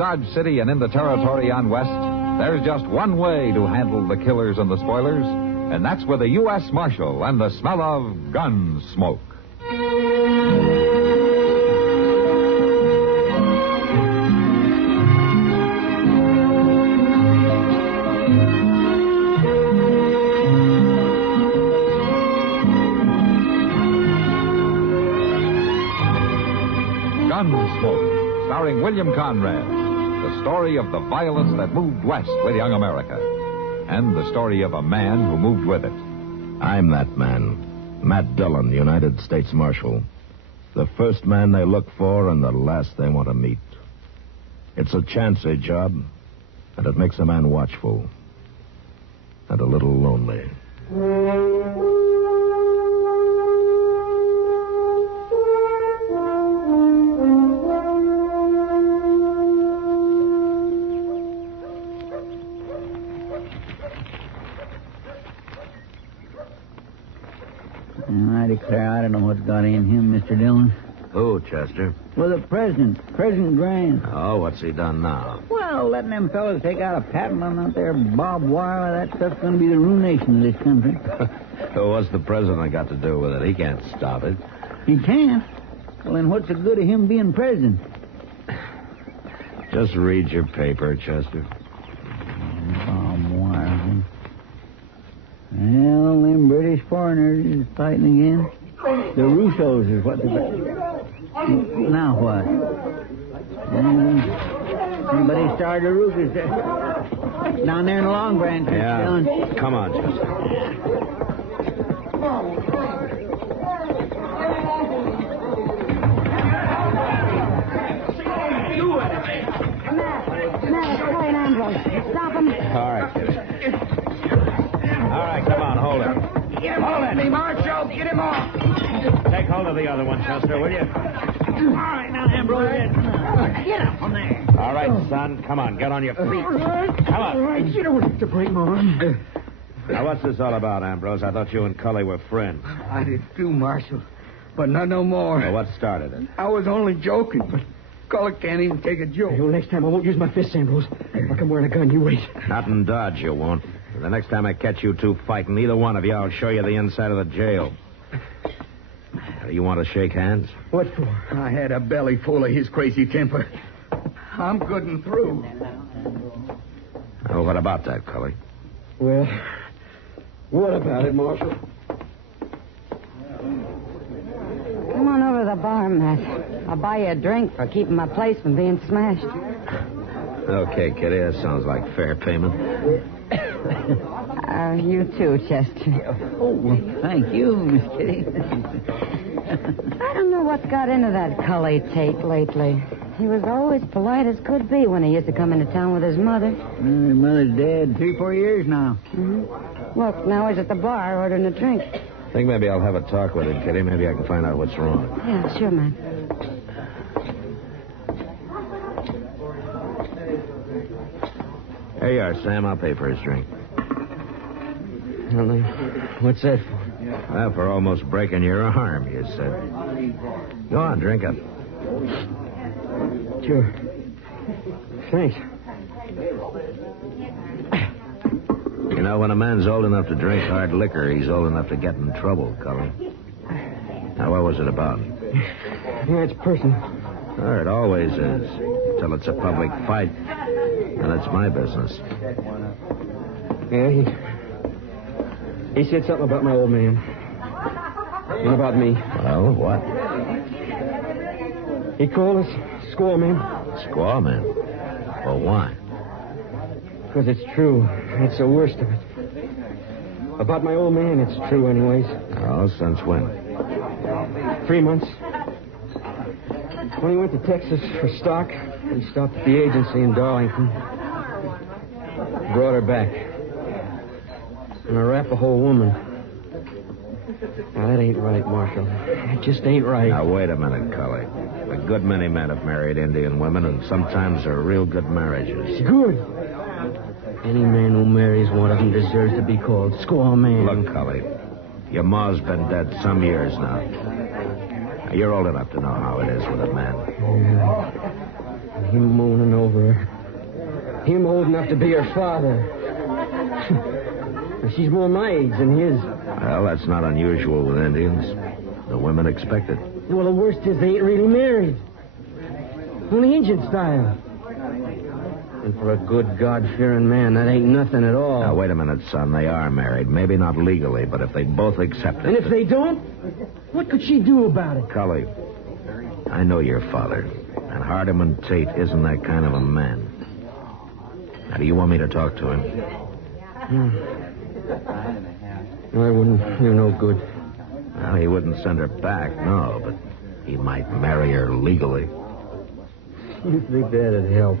around Dodge City and in the territory on West, there's just one way to handle the killers and the spoilers, and that's with a U.S. Marshal and the smell of Gunsmoke. Gunsmoke, starring William Conrad. The story of the violence that moved west with young America. And the story of a man who moved with it. I'm that man. Matt Dillon, United States Marshal. The first man they look for and the last they want to meet. It's a chancy job, and it makes a man watchful. And a little lonely. I declare I don't know what's got in him, Mr. Dillon. Who, Chester? Well, the President Grant. Oh, what's he done now? Well, letting them fellas take out a patent on that there barbed wire, that stuff's going to be the ruination of this country. What's the president got to do with it? He can't stop it. He can't? Well, then what's the good of him being president? Just read your paper, Chester. Barbed wire, huh? Well, them British foreigners is fighting again. The Russos is what they're... Now what? Somebody started a Russians down there in the Long Branch. Yeah. Come on, Chester. Matt, it's Clay and Ambrose. Stop him. All right, kid. All right, come on, hold him. Get him off me, Marshal. Get him off. Take hold of the other one, Chester, will you? All right, now, Ambrose. Get up from there. All right, son. Come on, get on your feet. Come on. All right, you don't have to break my arm. Now, what's this all about, Ambrose? I thought you and Cully were friends. I did too, Marshal, but not no more. Well, what started it? I was only joking, but Cully can't even take a joke. Well, next time I won't use my fists, Ambrose. Like I'm wearing a gun. You wait. Not in Dodge, you won't. The next time I catch you two fighting, either one of you, I'll show you the inside of the jail. You want to shake hands? What for? I had a belly full of his crazy temper. I'm good and through. Oh, what about that, Cully? Well, what about it, Marshal? Come on over to the bar, Matt. I'll buy you a drink for keeping my place from being smashed. Okay, Kitty, that sounds like fair payment. You too, Chester. Oh, well, thank you, Miss Kitty. I don't know what's got into that Cully Tate lately. He was always polite as could be when he used to come into town with his mother. His mother's dead 3-4 years now. Mm-hmm. Look, now he's at the bar ordering a drink. I think maybe I'll have a talk with him, Kitty. Maybe I can find out what's wrong. Yeah, sure, man. Here you are, Sam. I'll pay for his drink. Well, what's that for? Well, for almost breaking your arm, you said. Go on, drink up. Sure. Thanks. You know, when a man's old enough to drink hard liquor, he's old enough to get in trouble, Cully. Now, what was it about? Yeah, it's personal. Oh, it always is. Until it's a public fight. And it's my business. Yeah, he said something about my old man. And about me. Well, what? He called us Squaw men. Squaw men? Well, why? Because it's true. That's the worst of it. About my old man, it's true anyways. Oh, since when? 3 months. When he went to Texas for stock, he stopped at the agency in Darlington. Brought her back. And a Arapaho woman. Now, that ain't right, Marshal. It just ain't right. Now, wait a minute, Cully. A good many men have married Indian women, and sometimes they're real good marriages. Good. Any man who marries one of them deserves to be called Squaw man. Look, Cully, your ma's been dead some years now. You're old enough to know how it is with a man. Yeah. Him mooning over her. Him old enough to be her father. She's more my age than his. Well, that's not unusual with Indians. The women expect it. Well, the worst is they ain't really married. Only Indian style. And for a good, God-fearing man, that ain't nothing at all. Now, wait a minute, son. They are married. Maybe not legally, but if they both accept it... And if they don't, what could she do about it? Cully, I know your father. And Hardeman Tate isn't that kind of a man. Now, do you want me to talk to him? I wouldn't do no good. Well, he wouldn't send her back, no, but he might marry her legally. You think that'd help?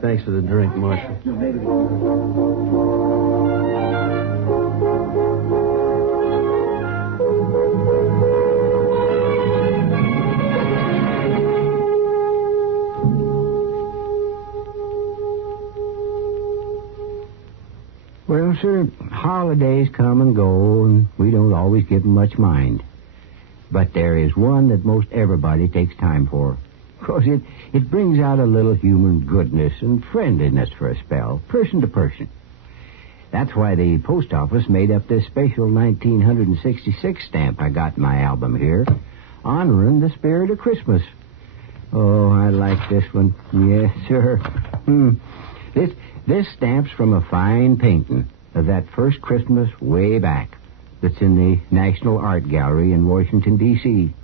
Thanks for the drink, Marshal. Well, sir, holidays come and go, and we don't always give 'em much mind. But there is one that most everybody takes time for. Because it brings out a little human goodness and friendliness for a spell, person to person. That's why the post office made up this special 1966 stamp I got in my album here, honoring the spirit of Christmas. Oh, I like this one. Yes, sir. This stamp's from a fine painting of that first Christmas way back that's in the National Art Gallery in Washington, D.C.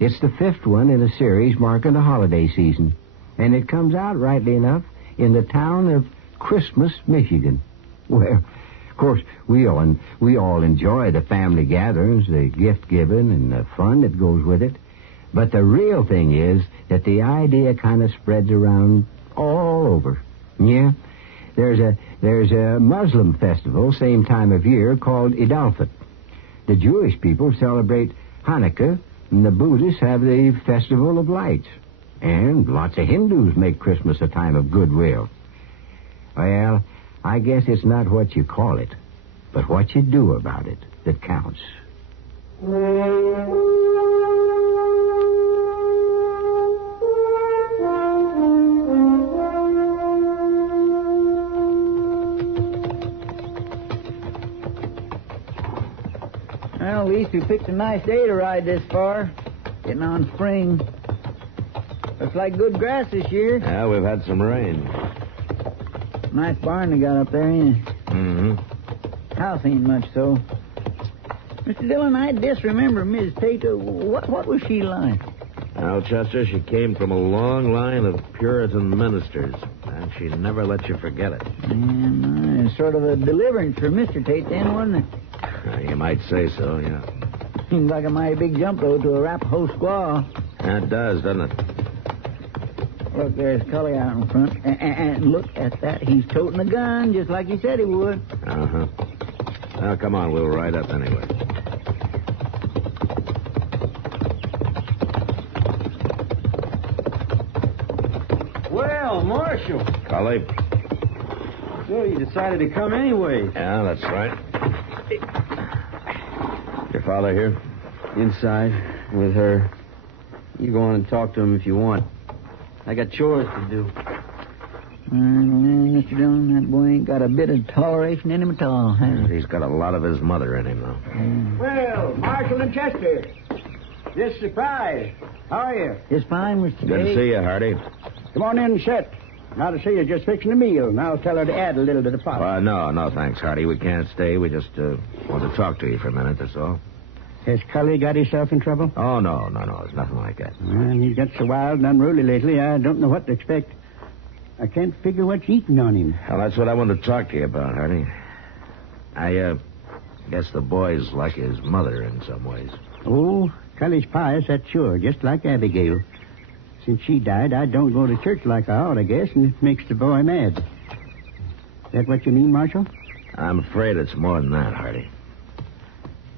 It's the 5th one in a series marking the holiday season, and it comes out, rightly enough, in the town of Christmas, Michigan. Well, of course, we all enjoy the family gatherings, the gift-giving, and the fun that goes with it. But the real thing is that the idea kind of spreads around all over. Yeah, there's a Muslim festival same time of year called Eid al-Fitr. The Jewish people celebrate Hanukkah, and the Buddhists have the Festival of Lights. And lots of Hindus make Christmas a time of goodwill. Well, I guess it's not what you call it, but what you do about it that counts. Well, at least we picked a nice day to ride this far. Getting on spring. Looks like good grass this year. Yeah, we've had some rain. Nice barn they got up there, ain't it? Mm-hmm. House ain't much so. Mr. Dillon, I disremember Ms. Tate. What was she like? Well, Chester, she came from a long line of Puritan ministers, and she never let you forget it. Sort of a deliverance for Mr. Tate then, wasn't it? You might say so, yeah. Seems like a mighty big jump, though, to a Arapaho squaw. That does, doesn't it? Look, there's Cully out in front. And look at that. He's toting a gun, just like he said he would. Uh-huh. Well, come on, we'll ride up anyway. Well, Marshal. Cully? So you decided to come anyway. Yeah, that's right. Your father here? Inside, with her. You go on and talk to him if you want. I got chores to do. Mr. Dillon, that boy ain't got a bit of toleration in him at all, has he? He's got a lot of his mother in him, though. Well, Marshal and Chester. This surprise. How are you? It's fine, Mr. Good to see you, Harte. Come on in and sit. Now to see you just fixing a meal. Now tell her to add a little to the pot. No, thanks, Harte. We can't stay. We just want to talk to you for a minute, that's all. Has Cully got himself in trouble? Oh, no. It's nothing like that. Well, he's got so wild and unruly lately, I don't know what to expect. I can't figure what's eating on him. Well, that's what I wanted to talk to you about, Harte. I guess the boy's like his mother in some ways. Oh, Cully's pious, that's sure, just like Abigail. Since she died, I don't go to church like I ought, I guess, and it makes the boy mad. That what you mean, Marshal? I'm afraid it's more than that, Harte.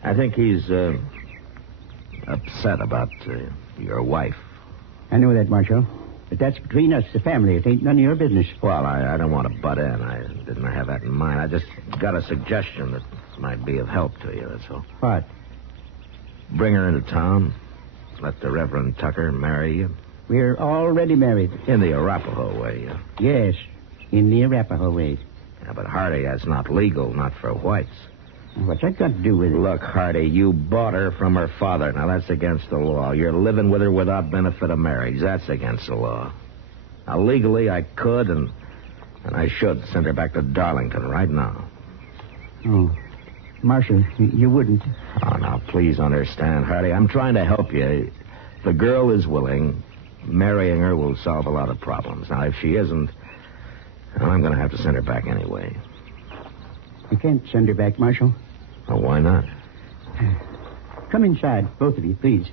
I think he's upset about your wife. I know that, Marshal. But that's between us, the family. It ain't none of your business. Well, I don't want to butt in. I didn't have that in mind. I just got a suggestion that might be of help to you, that's all. What? Bring her into town. Let the Reverend Tucker marry you. We're already married. In the Arapaho way, Yes, in the Arapaho way. Yeah, but Harte, that's not legal, not for whites. What's that got to do with it? Look, Harte, you bought her from her father. Now, that's against the law. You're living with her without benefit of marriage. That's against the law. Now, legally, I could and I should send her back to Darlington right now. Oh, Marshal, you wouldn't. Oh, now, please understand, Harte. I'm trying to help you. If the girl is willing, marrying her will solve a lot of problems. Now, if she isn't, well, I'm going to have to send her back anyway. You can't send her back, Marshal. Well, why not? Come inside, both of you, please.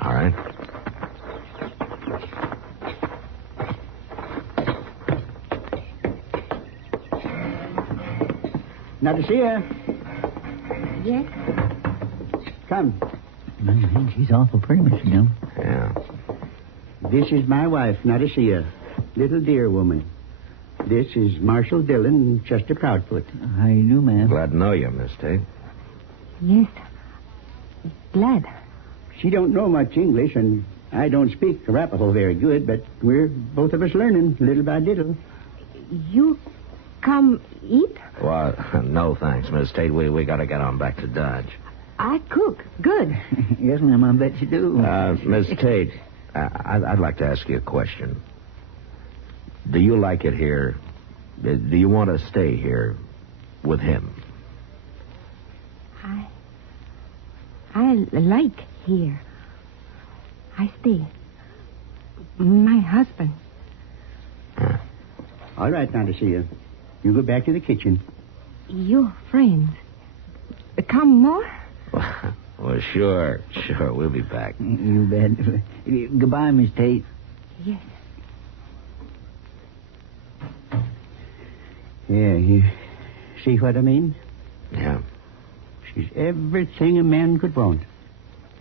All right. Now to see her. Yes? Come. I think she's awful pretty, Mr. Dillon. Yeah. This is my wife, Nadesia, little dear woman. This is Marshal Dillon and Chester Proudfoot. How you do, ma'am? Glad to know you, Miss Tate. Yes. Glad. She don't know much English, and I don't speak Arapaho very good, but we're both of us learning little by little. You come eat? Well, no thanks, Miss Tate. We got to get on back to Dodge. I cook. Good. Yes, ma'am, I bet you do. Miss Tate, I'd like to ask you a question. Do you like it here? Do you want to stay here with him? I like here. I stay. My husband. All right, Nadesia. You go back to the kitchen. Your friends. Come more? Well, sure. We'll be back. You bet. Goodbye, Miss Tate. Yes. Yeah, you see what I mean? Yeah. She's everything a man could want.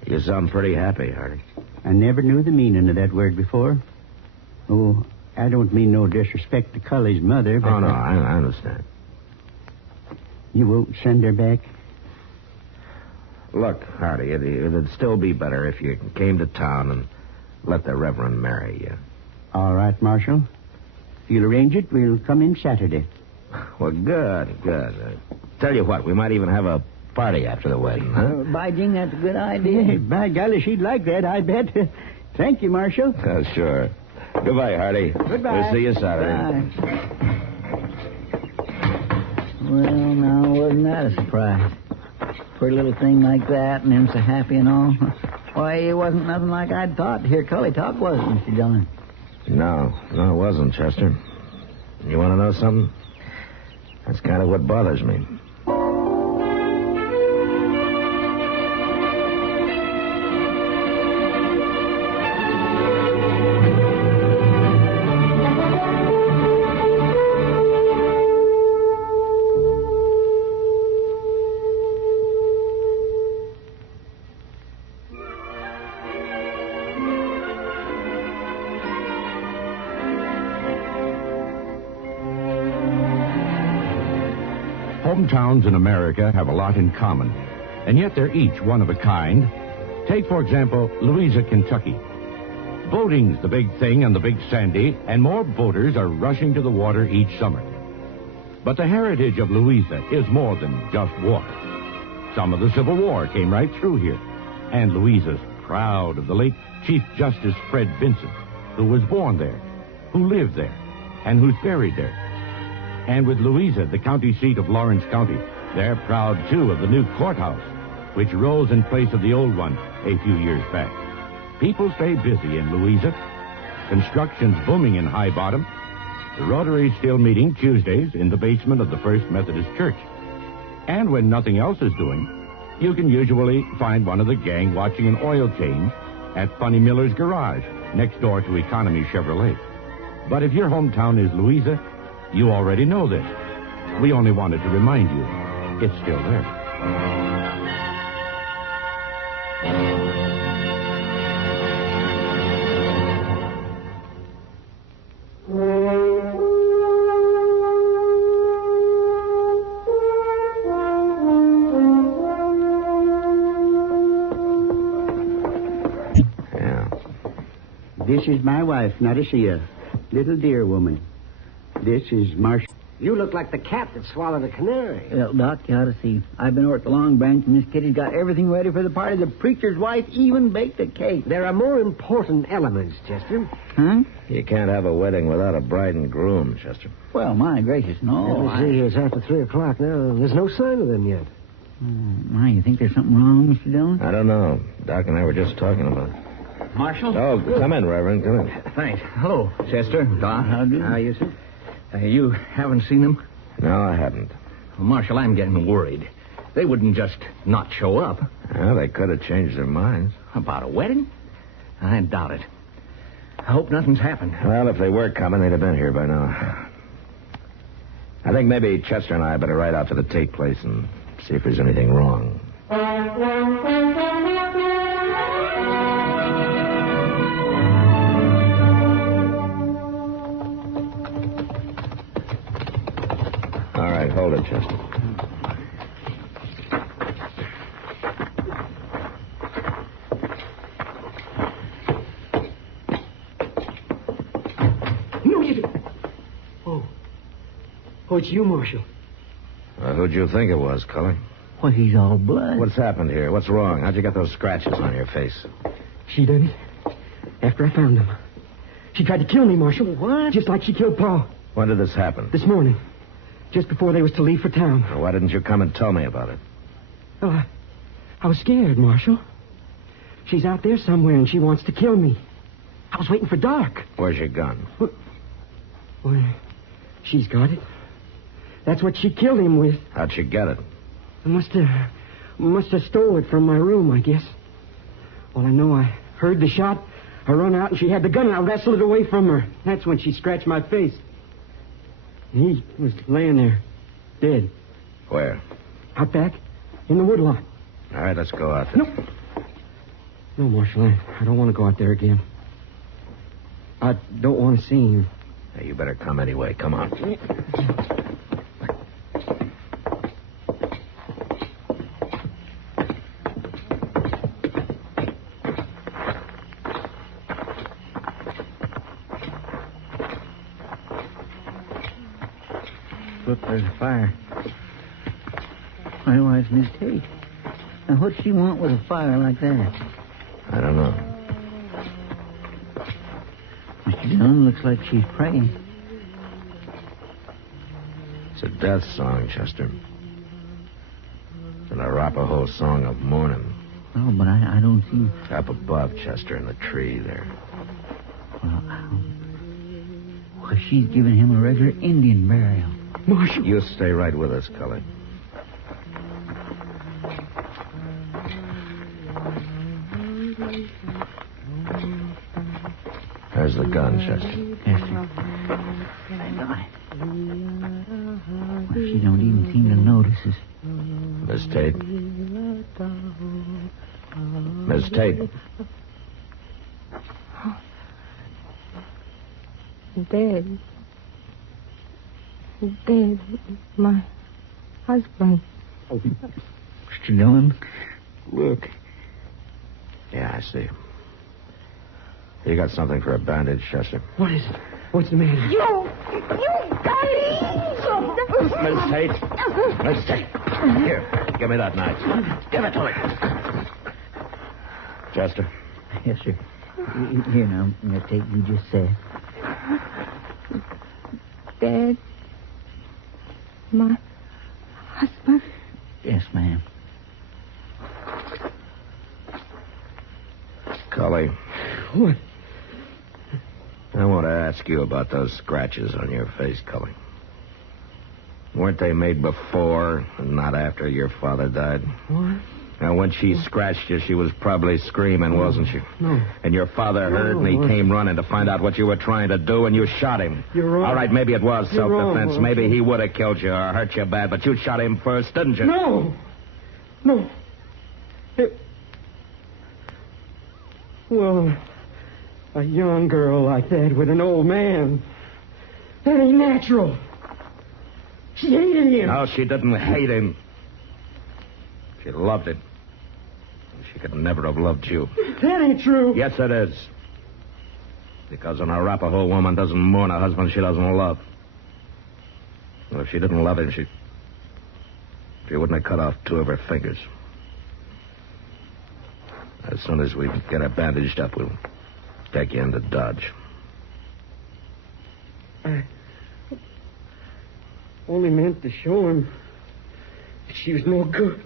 You sound pretty happy, Harte. I never knew the meaning of that word before. Oh, I don't mean no disrespect to Cully's mother, but... Oh, no, I understand. You won't send her back? Look, Harte, it'd still be better if you came to town and let the Reverend marry you. All right, Marshal. If you'll arrange it, we'll come in Saturday. Well, good. Tell you what, we might even have a party after the wedding, huh? By jing, that's a good idea. Hey, by golly, she'd like that, I bet. Thank you, Marshal. Sure. Goodbye, Harte. Goodbye. We'll see you Saturday. Bye. Well, now, wasn't that a surprise? For a little thing like that, and him so happy and all. Why, it wasn't nothing like I'd thought to hear Cully talk, was it, Mr. Dillon? No, it wasn't, Chester. You want to know something? That's kind of what bothers me. Hometowns in America have a lot in common, and yet they're each one of a kind. Take, for example, Louisa, Kentucky. Boating's the big thing on the Big Sandy, and more boaters are rushing to the water each summer. But the heritage of Louisa is more than just water. Some of the Civil War came right through here, and Louisa's proud of the late Chief Justice Fred Vincent, who was born there, who lived there, and who's buried there. And with Louisa, the county seat of Lawrence County, they're proud, too, of the new courthouse, which rose in place of the old one a few years back. People stay busy in Louisa. Construction's booming in High Bottom. The Rotary's still meeting Tuesdays in the basement of the First Methodist Church. And when nothing else is doing, you can usually find one of the gang watching an oil change at Funny Miller's garage, next door to Economy Chevrolet. But if your hometown is Louisa, you already know this. We only wanted to remind you, it's still there. Yeah. This is my wife, not a seer. Little dear woman. This is Marshal. You look like the cat that swallowed a canary. Well, Doc, you ought to see. I've been over at the Long Branch, and Miss Kitty's got everything ready for the party. The preacher's wife even baked a cake. There are more important elements, Chester. Huh? You can't have a wedding without a bride and groom, Chester. Well, my gracious, no. Let me see, it's after 3 o'clock now. There's no sign of them yet. My, you think there's something wrong, Mr. Dillon? I don't know. Doc and I were just talking about it. Marshal? Oh, come in, Reverend. Come in. Thanks. Hello, Chester, Doc. How do you? How are you, sir? You haven't seen them? No, I haven't. Well, Marshal, I'm getting worried. They wouldn't just not show up. Well, they could have changed their minds. About a wedding? I doubt it. I hope nothing's happened. Well, if they were coming, they'd have been here by now. I think maybe Chester and I better ride out to the Tate place and see if there's anything wrong. All right, hold it, Chester. No, you... Oh, it's you, Marshal. Who'd you think it was, Cully? Well, he's all blood. What's happened here? What's wrong? How'd you get those scratches on your face? She done it. After I found them. She tried to kill me, Marshal. What? Just like she killed Pa. When did this happen? This morning. Just before they was to leave for town. Well, why didn't you come and tell me about it? Well, I was scared, Marshal. She's out there somewhere and she wants to kill me. I was waiting for dark. Where's your gun? Well, she's got it. That's what she killed him with. How'd she get it? I must have stole it from my room, I guess. Well, I know I heard the shot. I run out and she had the gun and I wrestled it away from her. That's when she scratched my face. And he was laying there, dead. Where? Out back, in the woodlot. All right, let's go out there. No, Marshal, I don't want to go out there again. I don't want to see him. Hey, you better come anyway. Come on. Look, there's a fire. My wife's Miss Tate. Now, what'd she want with a fire like that? I don't know. Mr. Dillon, looks like she's praying. It's a death song, Chester. It's an Arapaho song of mourning. Oh, but I don't see... Up above, Chester, in the tree there. Well, she's giving him a regular Indian burial. Marshal. You stay right with us, Cully. There's the gun, Chester. Yes, sir. Well, she don't even seem to notice us. Miss Tate. Miss Tate. Dead. Dead. My husband. Oh, Mr. Dillon, look. Yeah, I see. You got something for a bandage, Chester? What is it? What's the matter? You guys! Miss Tate. Miss Tate. Here, give me that knife. Give it to me. Chester. Yes, sir. Here now, Miss Tate, you just said. Dead. My husband. Yes, ma'am. Cully. What? I want to ask you about those scratches on your face, Cully. Weren't they made before and not after your father died? What? Now, when she scratched you, she was probably screaming, wasn't she? No. And your father heard, and he came running to find out what you were trying to do, and you shot him. You're wrong. All right, maybe it was You're self-defense. wrong, Maybe he would have killed you or hurt you bad, but you shot him first, didn't you? No. No. Well, a young girl like that with an old man, that ain't natural. She hated him. No, she didn't hate him. She loved him. She could never have loved you. That ain't true. Yes, it is. Because an Arapaho woman doesn't mourn a husband she doesn't love. Well, if she didn't love him, she wouldn't have cut off 2 of her fingers. As soon as we get her bandaged up, we'll take you into Dodge. I only meant to show him that she was no good.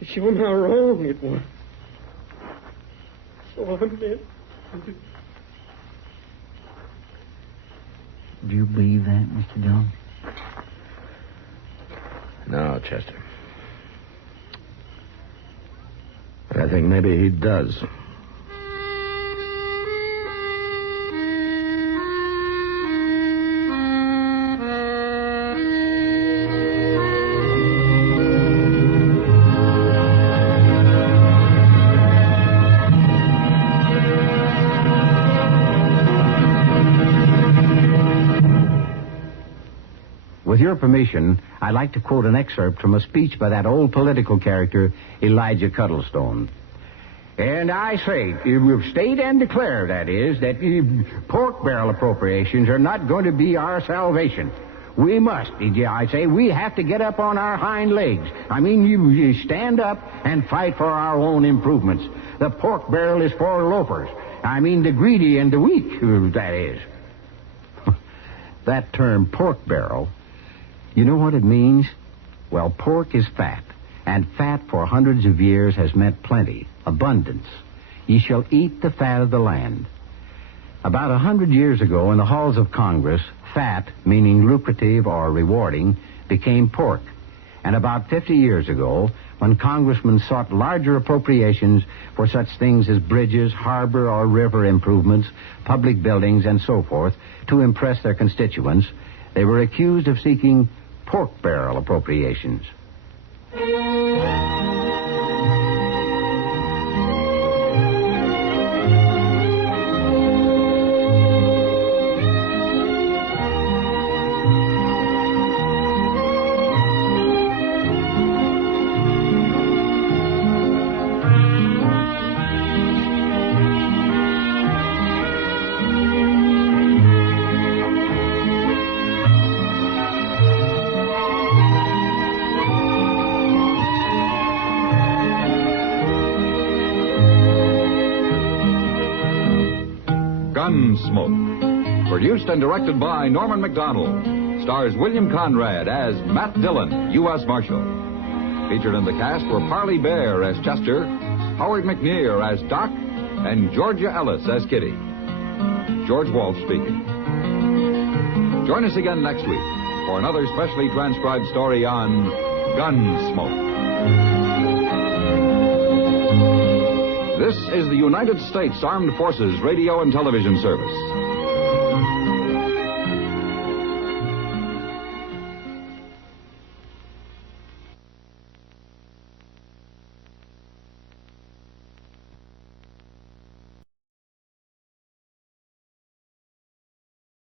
To show him how wrong it was. That's all I meant. Do you believe that, Mr. Dillon? No, Chester. I think maybe he does. With your permission, I'd like to quote an excerpt from a speech by that old political character, Elijah Cuddlestone. And I say, we've stated and declared, that is, that pork barrel appropriations are not going to be our salvation. We must, I say, we have to get up on our hind legs. I mean, you stand up and fight for our own improvements. The pork barrel is for loafers. I mean, the greedy and the weak, that is. That term, pork barrel, you know what it means? Well, pork is fat, and fat for hundreds of years has meant plenty, abundance. Ye shall eat the fat of the land. About 100 years ago, in the halls of Congress, fat, meaning lucrative or rewarding, became pork. And about 50 years ago, when congressmen sought larger appropriations for such things as bridges, harbor or river improvements, public buildings, and so forth, to impress their constituents, they were accused of seeking pork barrel appropriations. Gunsmoke. Produced and directed by Norman Macdonnell. Stars William Conrad as Matt Dillon, U.S. Marshal. Featured in the cast were Parley Bear as Chester, Howard McNear as Doc, and Georgia Ellis as Kitty. George Walsh speaking. Join us again next week for another specially transcribed story on Gunsmoke. This is the United States Armed Forces Radio and Television Service.